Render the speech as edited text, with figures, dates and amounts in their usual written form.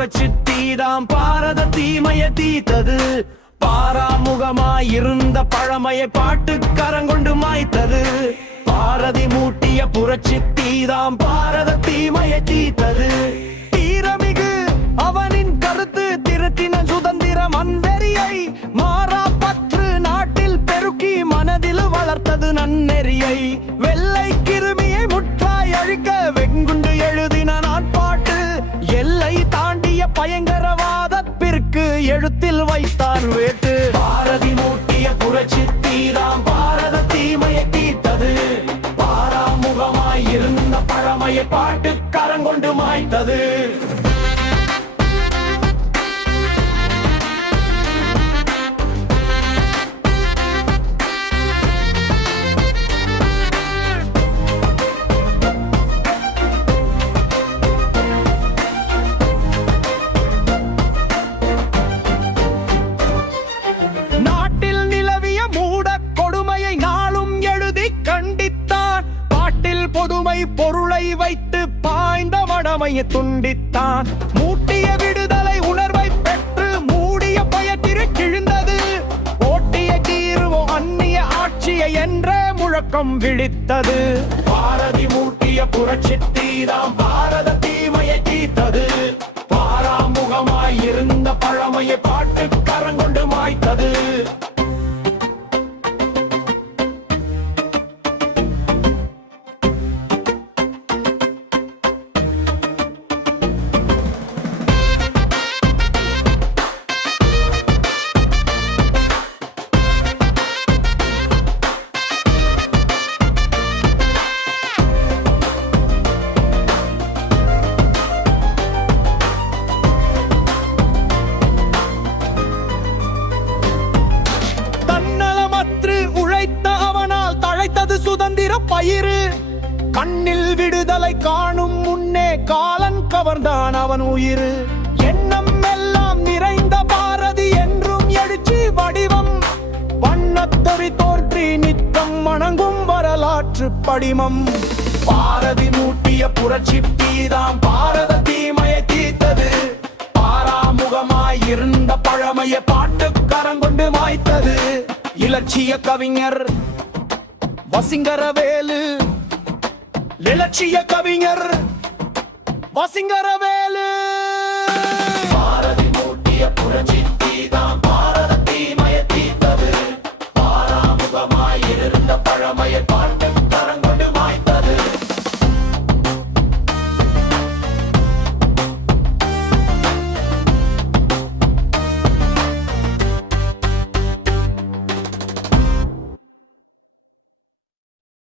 புரட்சி தீதாம் பாரத தீமையை தீத்தது. பாராமுகமாயிருந்த பழமையை பாட்டு கரங்கொண்டு மாய்த்தது. பாரதி மூட்டிய புரட்சி தீதாம் பாரத தீமையை தீத்தது. தீரமிகு அவனின் கருத்து திருத்தின சுதந்திரம் அன்பெறியை மாறா பற்று நாட்டில் பெருக்கி மனதில் வளர்த்தது நன்னெறியை. வெள்ளை கிருமியை முற்றாய் அழிக்க வெங்குண்டு எழுதின நாட்பாட்டு எல்லை தாண்டிய பயங்கரவாதத்திற்கு எழுத்தில் வைத்தார் வேட்டு. பாரதி மூட்டிய புரட்சி தீதாம் பாரத தீமையை தீர்த்தது. பாராமுகமாய் இருந்த பழமையை பாட்டு கரங்கொண்டு மாய்த்தது. பொதுமை பொருளை வைத்து பாய்ந்த வடமையை துண்டித்தான். மூட்டிய விடுதலை உணர்வை பெற்று மூடிய பயத்திரு கிழிந்தது. ஓட்டிய தீர்வோ அந்நிய ஆட்சியை என்ற முழக்கம் விழித்தது. பாரதி மூட்டிய புரட்சி தீதாம் பாரத தீமையை தீர்த்தது. பாராமுகமாய் இருந்த பழமையை பாட்டு கரங்கொண்டு மாய்த்தது. சுதந்திர பயிறு கண்ணில் விடுதலை காணும் முன்னே காலன் கவர்ந்தான் அவன் உயிர். எண்ணம் எல்லாம் நிறைந்த பாரதி என்றும் எழுச்சி வடிவம். வண்ணத்தொறி தோன்றி நித்தம் வணங்கும் வரலாற்று படிமம். பாரதி மூட்டிய புரட்சி தீதாம் பாரத தீமையை தீர்த்தது. பாராமுகமாய் இருந்த பழமையை பாட்டு கரங்கொண்டு மாய்த்தது. இலட்சிய கவிஞர் வசிங்கரவேலு. இலட்சிய கவிஞர் வசிங்கரவேலு.